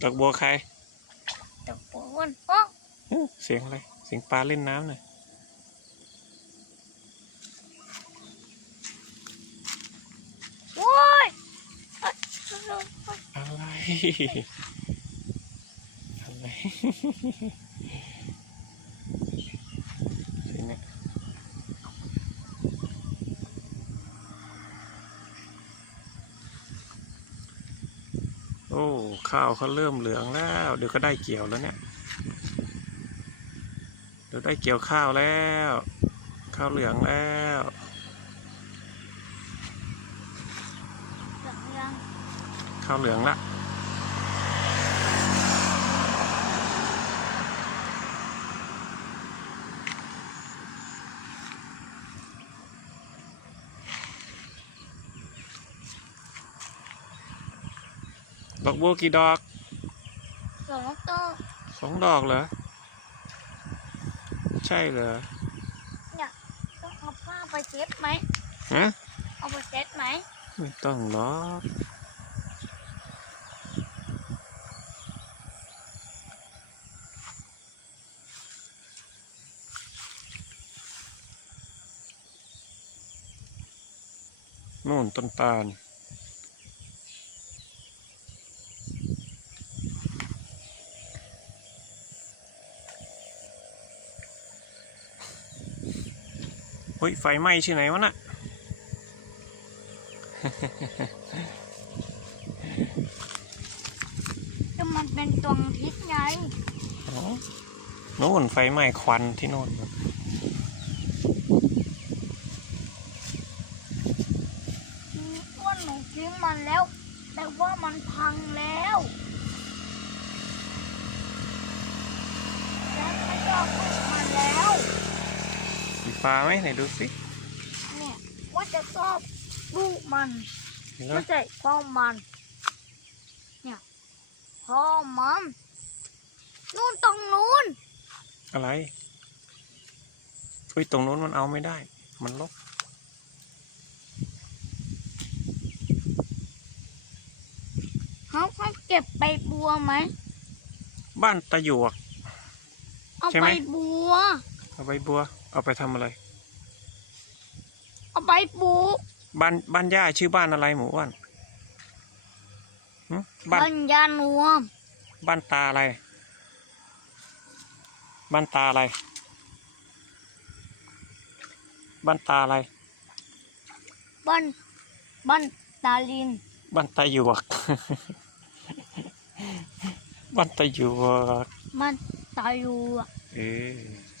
ดอกบัวใครตะปูนโอ้อื้อเสียงอะไร เสียงปลาเล่นน้ำหน่อยโอ้ยเอ้ยอะไร อะไร สิเนี่ย โอ้ข้าวเขาเริ่มเหลืองแล้ว เดี๋ยวก็ได้เกี่ยวแล้วเนี่ย เดี๋ยวได้เกี่ยวข้าวแล้ว ข้าวเหลืองแล้วเหลืองยังข้าวเหลืองละ ดอกบัวกี่ดอกสองตัวสองดอกเหรอ ใช่เหรอ เนี่ยต้องเอาผ้าไปเช็ดไหมฮะเอาไปเช็ดไหมไม่ต้องหรอกนู่นต้นตาล ฮ้ย ไฟไหม้ที่ไหนวะน่ะก็มันเป็นดวงอาทิตย์ไงอ๋อนู่นไฟไหม้ควันที่โน่นอ้วนหนูทิ้งมันแล้ว แต่ว่ามันพังแล้วแล้วไม่ยอมพูดมันแล้ว สีฟ้าไหมไหนดูสิเนี่ยว่าจะชอบลูกมันเห็นไหมไม่ใช่พ่อมัน เนี่ยพ่อมันนู่นตรงนู้น อะไรเฮ้ยตรงนู้นมันเอาไม่ได้ มันลกเขาเขาเก็บใบบัวไหม บ้านตะหยวกเอาใช่ไหใบมบัว เอาใบบัว เอาไปทำอะไร เอาใบปลูกบ้านบ้านย่าชื่อบ้านอะไรหมูอ้วนหึบ้านบัญญานัวบ้านตาอะไร บ้านตาอะไร บ้านตาอะไรบันบันตาลินบ้านตะหยวก บ้านตะหยวกมันตาอยู่อะเออ